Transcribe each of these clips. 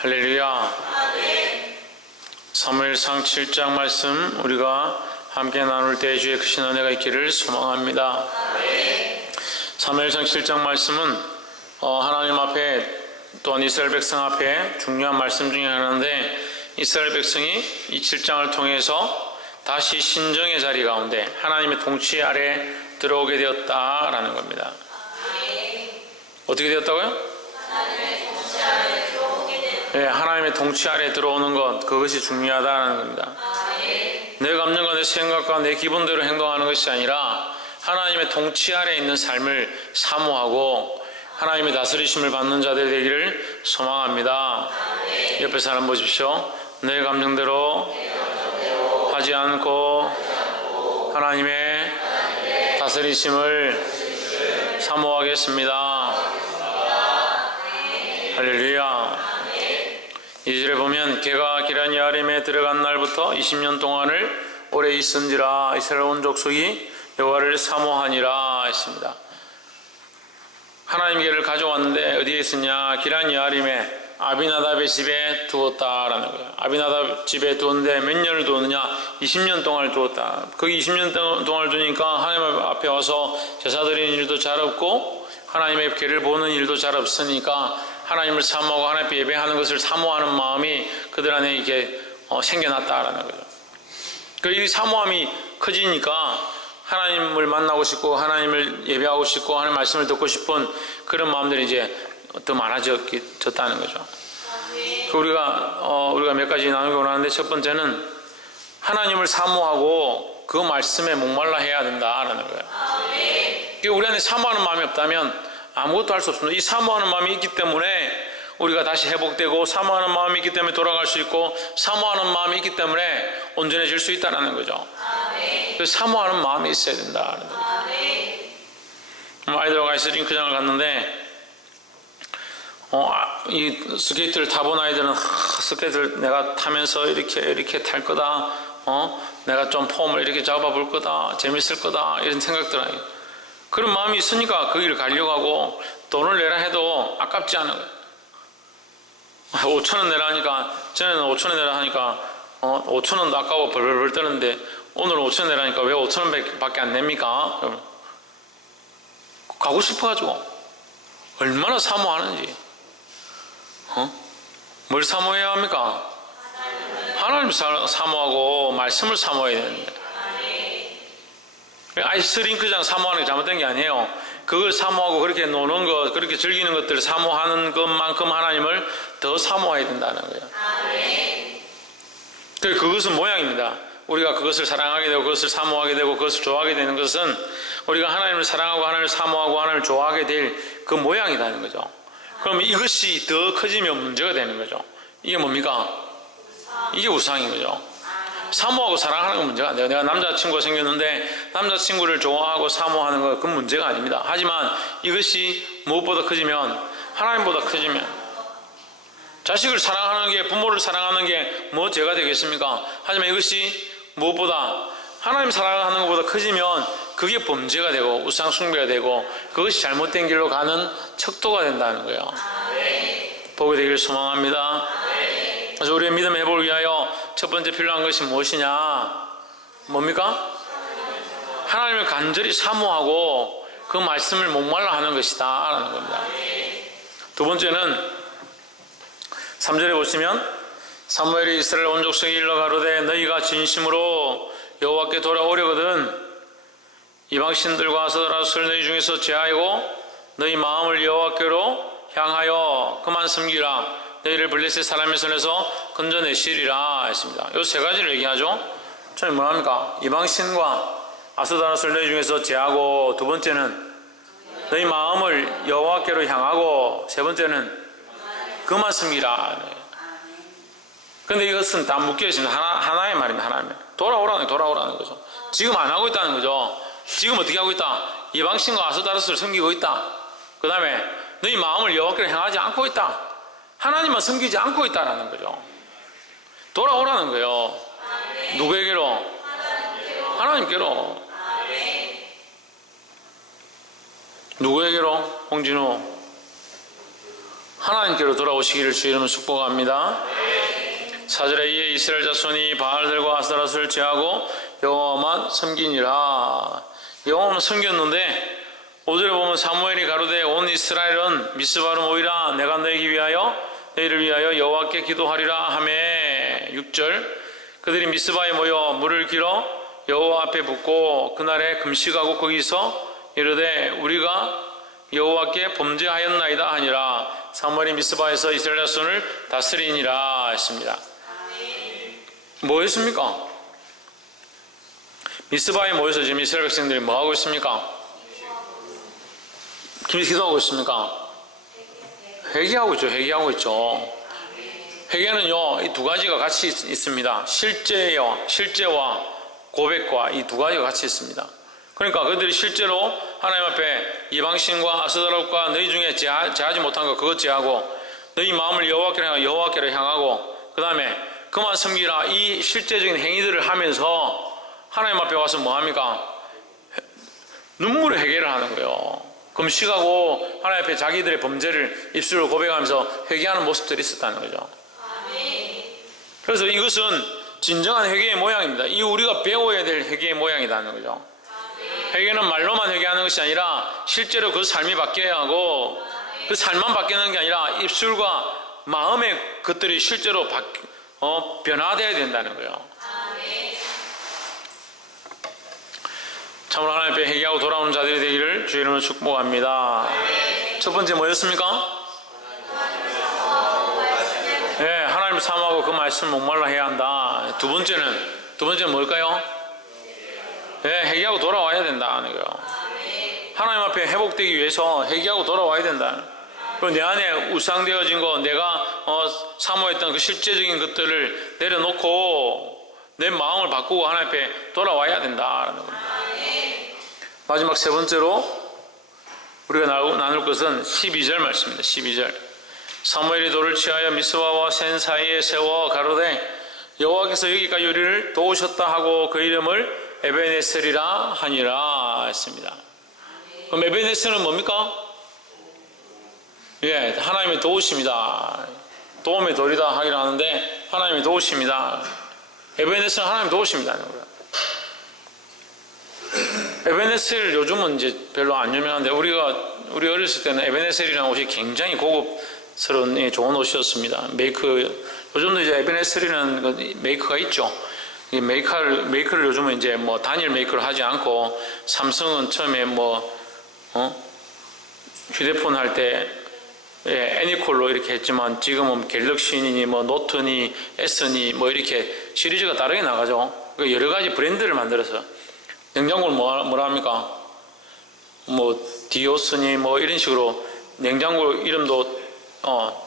할렐루야. 사무엘상 7장 말씀 우리가 함께 나눌 때 주의 크신 은혜가 있기를 소망합니다. 사무엘상 7장 말씀은 하나님 앞에 또한 이스라엘 백성 앞에 중요한 말씀 중에 하나인데, 이스라엘 백성이 이 7장을 통해서 다시 신정의 자리 가운데 하나님의 통치 아래 들어오게 되었다라는 겁니다. 어떻게 되었다고요? 네, 하나님의 통치 아래 들어오는 것, 그것이 중요하다는 겁니다. 내 감정과 내 생각과 내 기분대로 행동하는 것이 아니라 하나님의 통치 아래 있는 삶을 사모하고 하나님의 다스리심을 받는 자들 되기를 소망합니다. 옆에 사람 보십시오. 내 감정대로 하지 않고 하나님의 다스리심을 사모하겠습니다. 할렐루야. 2절에 보면 개가 기란 여아림에 들어간 날부터 20년 동안을 오래 있은지라 이스라엘 온 족속이 여호와를 사모하니라 했습니다. 하나님께를 가져왔는데 어디에 있었냐? 기란 여아림에 아비나답의 집에 두었다라는 거예요. 아비나답 집에 두었는데 몇 년을 두었느냐? 20년 동안을 두었다. 거기 20년 동안을 두니까 하나님 앞에 와서 제사 드리는 일도 잘 없고 하나님의 궤를 보는 일도 잘 없으니까 하나님을 사모하고 하나님께 예배하는 것을 사모하는 마음이 그들 안에 이게 생겨났다라는 거죠. 그리고 이 사모함이 커지니까 하나님을 만나고 싶고 하나님을 예배하고 싶고 하나님 말씀을 듣고 싶은 그런 마음들이 이제 더 많아졌다는 거죠. 우리가 몇 가지 나누고 나는데, 첫 번째는 하나님을 사모하고 그 말씀에 목말라 해야 된다라는 거예요. 우리 안에 사모하는 마음이 없다면 아무것도 할 수 없습니다. 이 사모하는 마음이 있기 때문에 우리가 다시 회복되고, 사모하는 마음이 있기 때문에 돌아갈 수 있고, 사모하는 마음이 있기 때문에 온전해질 수 있다는 거죠. 그 사모하는 마음이 있어야 된다는 거죠. 아이들하고 아이스링크장을 갔는데 이 스케이트를 타본 아이들은 스케이트를 내가 타면서 이렇게 탈 거다, 내가 좀 폼을 이렇게 잡아볼 거다, 재밌을 거다, 이런 생각들 하요. 그런 마음이 있으니까 그 길을 가려고 하고, 돈을 내라 해도 아깝지 않은 거예요. 5,000원 내라 하니까, 전에는 5,000원 내라 하니까 5,000원도 아까워 벌벌 떠는데 오늘은 5,000원 내라 하니까 왜 5,000원 밖에 안 냅니까? 가고 싶어가지고 얼마나 사모하는지. 뭘 사모해야 합니까? 하나님 사모하고 말씀을 사모해야 되는데, 아이스링크장 사모하는 게 잘못된 게 아니에요. 그걸 사모하고 그렇게 노는 것, 그렇게 즐기는 것들을 사모하는 것만큼 하나님을 더 사모해야 된다는 거예요. 그것은 모양입니다. 우리가 그것을 사랑하게 되고 그것을 사모하게 되고 그것을 좋아하게 되는 것은 우리가 하나님을 사랑하고 하나님을 사모하고 하나님을 좋아하게 될 그 모양이라는 거죠. 그럼 이것이 더 커지면 문제가 되는 거죠. 이게 뭡니까? 이게 우상인 거죠. 사모하고 사랑하는 건 문제가 안 돼요. 내가 남자친구가 생겼는데 남자친구를 좋아하고 사모하는 건 그건 문제가 아닙니다. 하지만 이것이 무엇보다 커지면, 하나님보다 커지면, 자식을 사랑하는 게, 부모를 사랑하는 게 뭐 죄가 되겠습니까? 하지만 이것이 무엇보다 하나님 사랑하는 것보다 커지면 그게 범죄가 되고 우상 숭배가 되고 그것이 잘못된 길로 가는 척도가 된다는 거예요. 보게 되기를 소망합니다. 그래서 우리의 믿음 회복을 위하여 첫 번째 필요한 것이 무엇이냐? 뭡니까? 하나님을 간절히 사모하고 그 말씀을 목말라 하는 것이다 라는 겁니다. 두 번째는 3절에 보시면, 사무엘이 이스라엘 온 족속에 일러 가로되 너희가 진심으로 여호와께 돌아오려거든 이방신들과 아스타롯을 너희 중에서 제하고 너희 마음을 여호와께로 향하여 그만 섬기라. 너희를 블레셋 사람의 손에서 건져내시리라 했습니다. 이 세 가지를 얘기하죠. 저는 뭐합니까? 이방신과 아스타롯을 너희 중에서 제하고, 두 번째는 너희 마음을 여호와께로 향하고, 세 번째는 그만 섬기라. 그런데 이것은 다 묶여있습니다. 하나의 말입니다. 하나의 말. 돌아오라는 거죠. 지금 안 하고 있다는 거죠. 지금 어떻게 하고 있다? 이방신과 아스타롯을 섬기고 있다. 그 다음에 너희 마음을 여호와께로 향하지 않고 있다. 하나님만 섬기지 않고 있다라는 거죠. 돌아오라는 거예요. 누구에게로? 하나님께로. 누구에게로? 홍진우. 하나님께로 돌아오시기를 주 이름으로 축복합니다. 4절에 이에 이스라엘 자손이 바알들과 아스타롯을 제하고 여호와만 섬기니라. 여호와만 섬겼는데 5절에 보면 사무엘이 가로되 온 이스라엘은 미스바로 모이라 내가 너희를 위하여 여호와께 기도하리라 하매. 6절 그들이 미스바에 모여 물을 길어 여호와 앞에 붓고 그날에 금식하고 거기서 이르되 우리가 여호와께 범죄하였나이다 하니라. 사무엘이 미스바에서 이스라엘 자손을 다스리니라 했습니다. 뭐 했습니까? 미스바에 모여서 지금 이스라엘 백성들이 뭐 하고 있습니까? 기도하고 있습니까? 회개하고 있죠. 회개하고 있죠. 회개는요, 이 두 가지가 같이 있습니다. 실제와 고백과 이 두 가지가 같이 있습니다. 그러니까 그들이 실제로 하나님 앞에 이방신과 아스타롯과 너희 중에 제하지 못한 거 그것 제하고 너희 마음을 여호와께로 향하고 그 다음에 그만 섬기라 이 실제적인 행위들을 하면서 하나님 앞에 와서 뭐 합니까? 눈물의 회개를 하는 거예요. 금식하고 하나님 앞에 자기들의 범죄를 입술로 고백하면서 회개하는 모습들이 있었다는 거죠. 그래서 이것은 진정한 회개의 모양입니다. 이 우리가 배워야 될 회개의 모양이라는 거죠. 회개는 말로만 회개하는 것이 아니라 실제로 그 삶이 바뀌어야 하고 그 삶만 바뀌는 게 아니라 입술과 마음의 것들이 실제로 변화되어야 된다는 거예요. 참으로 하나님 앞에 회개하고 돌아오는 자들이 되기를 주 이름으로 축복합니다. 첫 번째 뭐였습니까? 네, 하나님을 사모하고 그 말씀을 목말라 해야 한다. 두 번째는 뭘까요? 네, 회개하고 돌아와야 된다는 거예요. 하나님 앞에 회복되기 위해서 회개하고 돌아와야 된다. 그리고 내 안에 우상되어진 거, 내가 사모했던 그 실제적인 것들을 내려놓고 내 마음을 바꾸고 하나님 앞에 돌아와야 된다는 겁니다. 마지막 세 번째로 우리가 나눌 것은 12절 말씀입니다. 12절 사무엘이 돌을 취하여 미스바와 센 사이에 세워 가로되 여호와께서 여기까지 우리를 도우셨다 하고 그 이름을 에베네셀이라 하니라 했습니다. 그럼 에베네셀은 뭡니까? 예, 하나님의 도우십니다. 도움의 돌이다 하기를 하는데 하나님의 도우십니다. 에베네셀은 하나님 도우십니다. 에베네셀 요즘은 이제 별로 안 유명한데 우리 어렸을 때는 에베네셀이라는 옷이 굉장히 고급스러운 좋은 옷이었습니다. 요즘도 이제 에베네셀이라는 메이커가 있죠. 이 메이커를 요즘은 이제 뭐 단일 메이커를 하지 않고 삼성은 처음에 휴대폰 할 때 애니콜로 이렇게 했지만 지금은 갤럭시니 노트니 S니 이렇게 시리즈가 다르게 나가죠. 여러 가지 브랜드를 만들어서 냉장고를 뭐라 합니까? 디오스니 이런 식으로 냉장고 이름도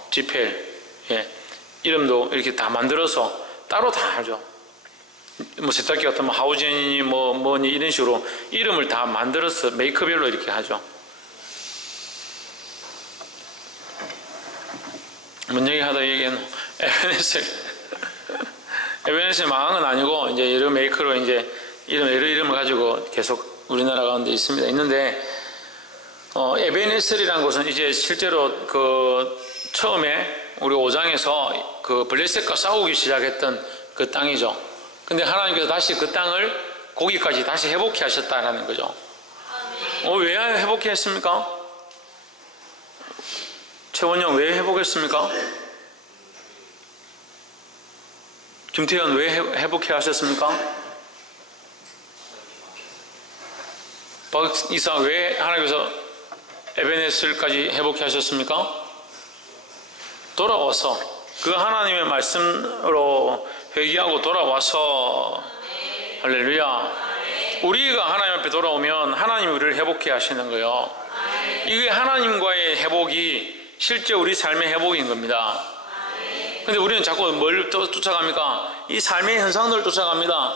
지펠 이름도 이렇게 다 만들어서 따로 다 하죠. 세탁기 같은 하우젠이니 뭐니 이런 식으로 이름을 다 만들어서 메이커별로 이렇게 하죠. 뭔 얘기 하다 얘기했노? 에베네셀 망한 건 아니고 이제 여러 메이커로 이제 여러 이름을 가지고 계속 우리나라 가운데 있는데 에베네셀이라는 것은 이제 실제로 처음에 우리 5장에서 블레셋과 싸우기 시작했던 그 땅이죠. 근데 하나님께서 다시 그 땅을 거기까지 다시 회복해 하셨다라는 거죠. 왜 회복해 했습니까? 최원영 왜 회복했습니까? 김태현 왜 회복해 하셨습니까? 박이사 왜 하나님께서 에베네셀까지 회복해 하셨습니까? 돌아와서 그 하나님의 말씀으로 회개하고 돌아와서 할렐루야 우리가 하나님 앞에 돌아오면 하나님이 우리를 회복해 하시는 거예요. 이게 하나님과의 회복이 실제 우리 삶의 회복인 겁니다. 근데 우리는 자꾸 뭘 쫓아갑니까? 이 삶의 현상들을 쫓아갑니다.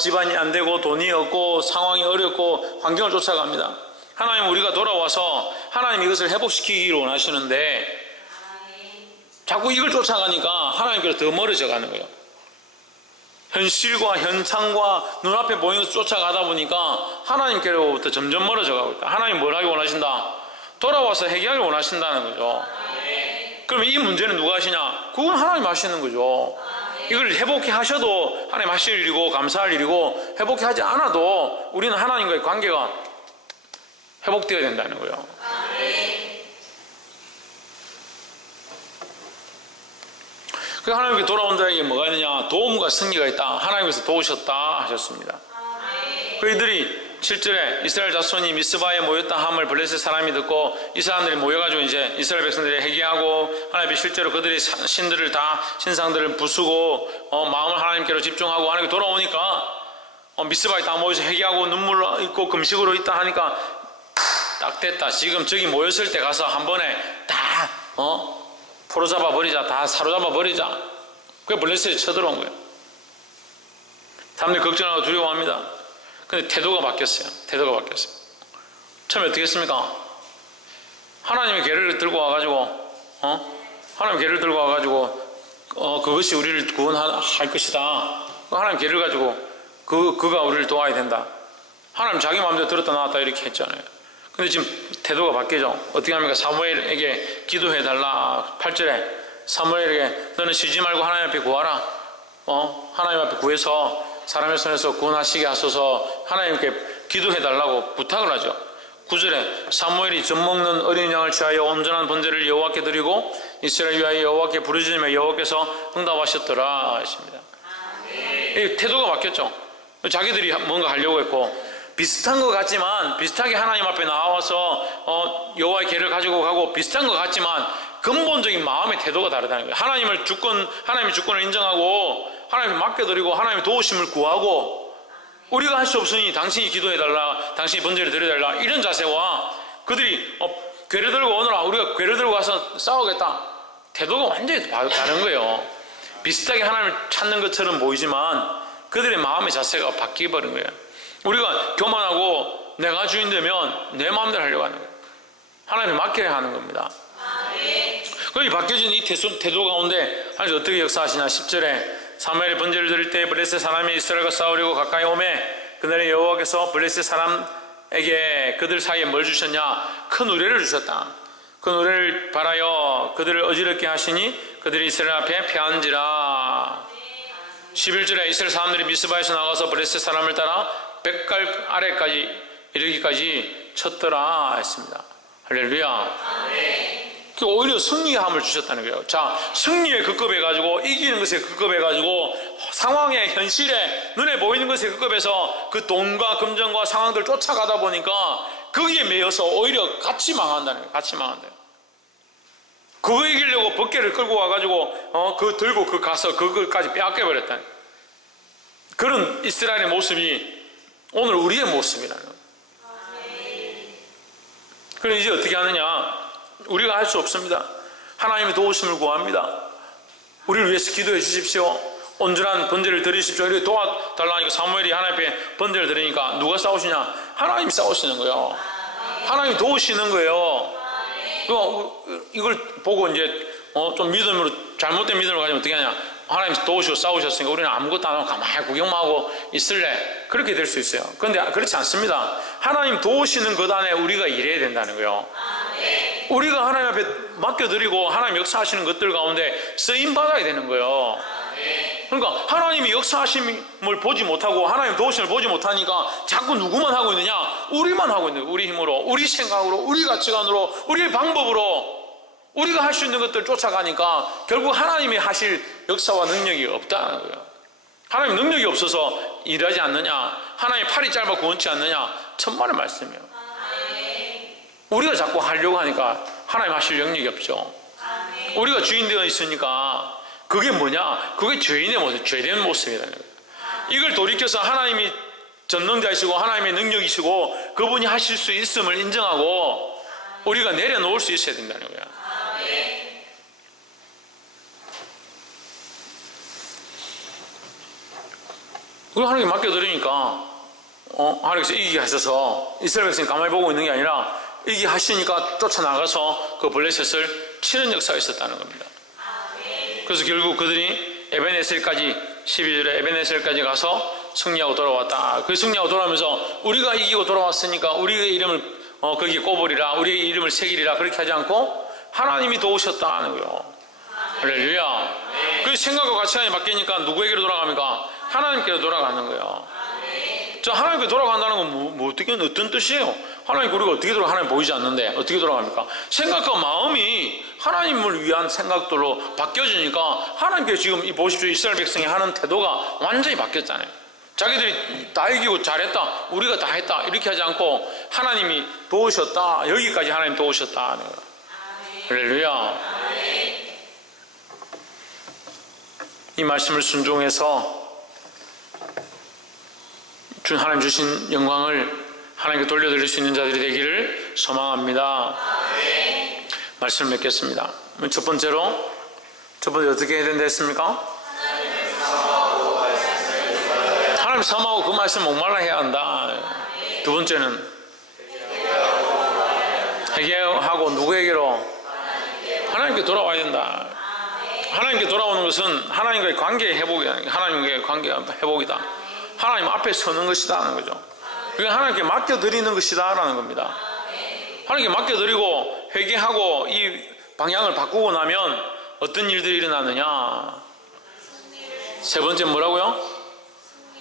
집안이 안 되고 돈이 없고 상황이 어렵고 환경을 쫓아갑니다. 하나님은 우리가 돌아와서 하나님 이것을 회복시키기를 원하시는데 자꾸 이걸 쫓아가니까 하나님께서 더 멀어져 가는 거예요. 현실과 현상과 눈앞에 보이는 것을 쫓아가다 보니까 하나님께로부터 점점 멀어져 가고 있다. 하나님 뭘 하기 원하신다? 돌아와서 회개하기 원하신다는 거죠. 그러면 이 문제는 누가 하시냐? 그건 하나님 하시는 거죠. 이걸 회복해 하셔도 하나님 하실 일이고 감사할 일이고, 회복해 하지 않아도 우리는 하나님과의 관계가 회복되어야 된다는 거예요. 그 하나님께 돌아온 자에게 뭐가 있느냐? 도움과 승리가 있다. 하나님께서 도우셨다 하셨습니다. 그 이들이 7절에 이스라엘 자손이 미스바에 모였다 함을 블레셋 사람이 듣고, 이 사람들이 모여가지고 이제 이스라엘 백성들이 회개하고 하나님이 실제로 그들이 신들을 다 신상들을 부수고 마음을 하나님께로 집중하고 하나님께 돌아오니까 미스바에 다 모여서 회개하고 눈물 있고 금식으로 있다 하니까 딱 됐다. 지금 저기 모였을 때 가서 한 번에 다 포로잡아 버리자. 다 사로잡아 버리자. 그게 블레셋이 쳐들어온 거예요. 사람들이 걱정하고 두려워합니다. 근데 태도가 바뀌었어요. 태도가 바뀌었어요. 처음에 어떻게 했습니까? 하나님의 계를 들고 와가지고, 하나님의 계를 들고 와가지고, 그것이 우리를 구원할 것이다. 하나님 계를 가지고, 그가 우리를 도와야 된다. 하나님 자기 마음대로 들었다 놨다 이렇게 했잖아요. 근데 지금 태도가 바뀌죠. 어떻게 합니까? 사무엘에게 기도해달라. 8절에 사무엘에게 너는 쉬지 말고 하나님 앞에 구하라. 하나님 앞에 구해서 사람의 손에서 구원하시게 하소서 하나님께 기도해달라고 부탁을 하죠. 9절에 사무엘이 젖먹는 어린 양을 취하여 온전한 번제를 여호와께 드리고 이스라엘 위하여 여호와께 부르짖으며 여호와께서 응답하셨더라 하십니다. 이 태도가 바뀌었죠. 자기들이 뭔가 하려고 했고, 비슷한 것 같지만, 비슷하게 하나님 앞에 나와서 여호와의 계를 가지고 가고 비슷한 것 같지만 근본적인 마음의 태도가 다르다는 거예요. 하나님의 주권을 인정하고 하나님을 맡겨드리고 하나님의 도우심을 구하고, 우리가 할 수 없으니 당신이 기도해달라, 당신이 번제를 드려달라, 이런 자세와 그들이 괴를 들고 오너라, 우리가 괴를 들고 가서 싸우겠다, 태도가 완전히 다른 거예요. 비슷하게 하나님을 찾는 것처럼 보이지만 그들의 마음의 자세가 바뀌어버린 거예요. 우리가 교만하고 내가 주인 되면 내 마음대로 하려고 하는 거예요. 하나님을 맡겨야 하는 겁니다. 그러니 바뀌어진 이 태도 가운데 하나님 어떻게 역사하시냐. 10절에 사무엘이 번제를 드릴 때 블레셋 사람이 이스라엘과 싸우려고 가까이 오매 그날에 여호와께서 블레셋 사람에게 그들 사이에 뭘 주셨냐? 큰 우레를 주셨다. 큰 우레를 바라여 그들을 어지럽게 하시니 그들이 이스라엘 앞에 패한지라. 11절에 이스라엘 사람들이 미스바에서 나가서 블레셋 사람을 따라 백갈 아래까지 이르기까지 쳤더라 했습니다. 할렐루야. 오히려 승리함을 주셨다는 거예요. 자, 승리에 급급해가지고 이기는 것에 급급해가지고 상황의 현실에 눈에 보이는 것에 급급해서 그 돈과 금전과 상황들을 쫓아가다 보니까 거기에 매여서 오히려 같이 망한다는 거예요. 같이 망한다는 거예요. 그거 이기려고 벗개를 끌고 와가지고 그거 들고 그 가서 그거까지 빼앗겨버렸다는 거예요. 그런 이스라엘의 모습이 오늘 우리의 모습이라는 거예요. 그럼 이제 어떻게 하느냐? 우리가 할 수 없습니다. 하나님의 도우심을 구합니다. 우리를 위해서 기도해 주십시오. 온전한 번제를 드리십시오. 이렇게 도와달라니까 사무엘이 하나님 앞에 번제를 드리니까 누가 싸우시냐? 하나님이 싸우시는 거예요. 하나님이 도우시는 거예요. 이걸 보고 이제 좀 믿음으로, 잘못된 믿음을 가지면 어떻게 하냐? 하나님이 도우시고 싸우셨으니까 우리는 아무것도 안 하고 가만히 구경만 하고 있을래? 그렇게 될 수 있어요. 그런데 그렇지 않습니다. 하나님 도우시는 것 안에 우리가 일해야 된다는 거예요. 우리가 하나님 앞에 맡겨드리고 하나님 역사하시는 것들 가운데 쓰임받아야 되는 거예요. 그러니까 하나님이 역사하심을 보지 못하고 하나님 도우심을 보지 못하니까 자꾸 누구만 하고 있느냐? 우리만 하고 있는 거예요. 우리 힘으로, 우리 생각으로, 우리 가치관으로, 우리의 방법으로 우리가 할 수 있는 것들을 쫓아가니까 결국 하나님이 하실 역사와 능력이 없다는 거예요. 하나님 능력이 없어서 일하지 않느냐? 하나님 팔이 짧아 구원치 않느냐? 천만의 말씀이에요. 우리가 자꾸 하려고 하니까 하나님 하실 영역이 없죠. 우리가 주인 되어 있으니까 그게 뭐냐? 그게 죄인의 모습, 죄된 모습이라는 거예요. 이걸 돌이켜서 하나님이 전능자이시고 하나님의 능력이시고 그분이 하실 수 있음을 인정하고 우리가 내려놓을 수 있어야 된다는 거예요. 그걸 하나님께 맡겨드리니까 하나님께서 이기게 하셔서 이스라엘 백성이 가만히 보고 있는 게 아니라 이기게 하시니까 쫓아나가서 그 블레셋을 치는 역사가 있었다는 겁니다. 그래서 결국 그들이 에벤에셀까지 12절에 에벤에셀까지 가서 승리하고 돌아왔다. 그 승리하고 돌아오면서 우리가 이기고 돌아왔으니까 우리의 이름을 거기에 꼽으리라, 우리의 이름을 새기리라 그렇게 하지 않고 하나님이 도우셨다는 거예요. 할렐루야. 그 생각과 가치관이 바뀌니까 누구에게로 돌아갑니까? 하나님께로 돌아가는 거예요. 저 하나님께 돌아간다는 건 어떤 뜻이에요? 하나님께 우리가 어떻게 하나님 보이지 않는데 어떻게 돌아갑니까? 생각과 마음이 하나님을 위한 생각들로 바뀌어지니까 하나님께 지금 보십시오. 이스라엘 백성이 하는 태도가 완전히 바뀌었잖아요. 자기들이 다 이기고 잘했다, 우리가 다 했다 이렇게 하지 않고 하나님이 도우셨다, 여기까지 하나님 도우셨다 하는 거예요. 할렐루야. 이 말씀을 순종해서 하나님 주신 영광을 하나님께 돌려드릴 수 있는 자들이 되기를 소망합니다. 말씀을 맺겠습니다. 첫 번째 어떻게 해야 된다 했습니까? 하나님 사모하고 그 말씀 목말라 해야 한다. 두 번째는 회개하고 누구에게로? 하나님께 돌아와야 된다. 하나님께 돌아오는 것은 하나님과의 관계의 회복이다. 하나님과의 관계의 회복이다. 하나님 앞에 서는 것이다 하는 거죠. 그러니까 하나님께 맡겨드리는 것이다 라는 겁니다. 하나님께 맡겨드리고 회개하고 이 방향을 바꾸고 나면 어떤 일들이 일어나느냐. 세 번째 뭐라고요?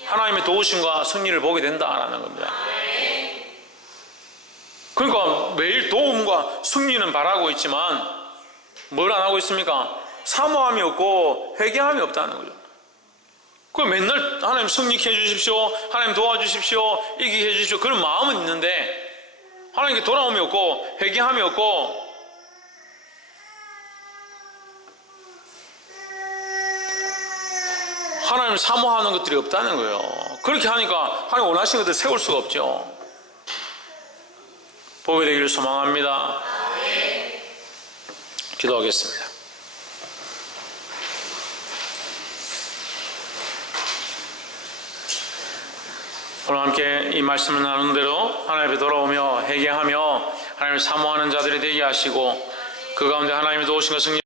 하나님의 도우심과 승리를 보게 된다라는 겁니다. 그러니까 매일 도움과 승리는 바라고 있지만 뭘 안 하고 있습니까? 사모함이 없고 회개함이 없다는 거죠. 그 맨날 하나님 승리케 해주십시오, 하나님 도와주십시오, 이기게 해주십시오 그런 마음은 있는데 하나님께 돌아옴이 없고 회개함이 없고 하나님을 사모하는 것들이 없다는 거예요. 그렇게 하니까 하나님 원하시는 것들 세울 수가 없죠. 보게 되기를 소망합니다. 기도하겠습니다. 오늘 함께 이 말씀을 나눈 대로 하나님 앞에 돌아오며 회개하며 하나님을 사모하는 자들이 되게 하시고 그 가운데 하나님이 도우신 것을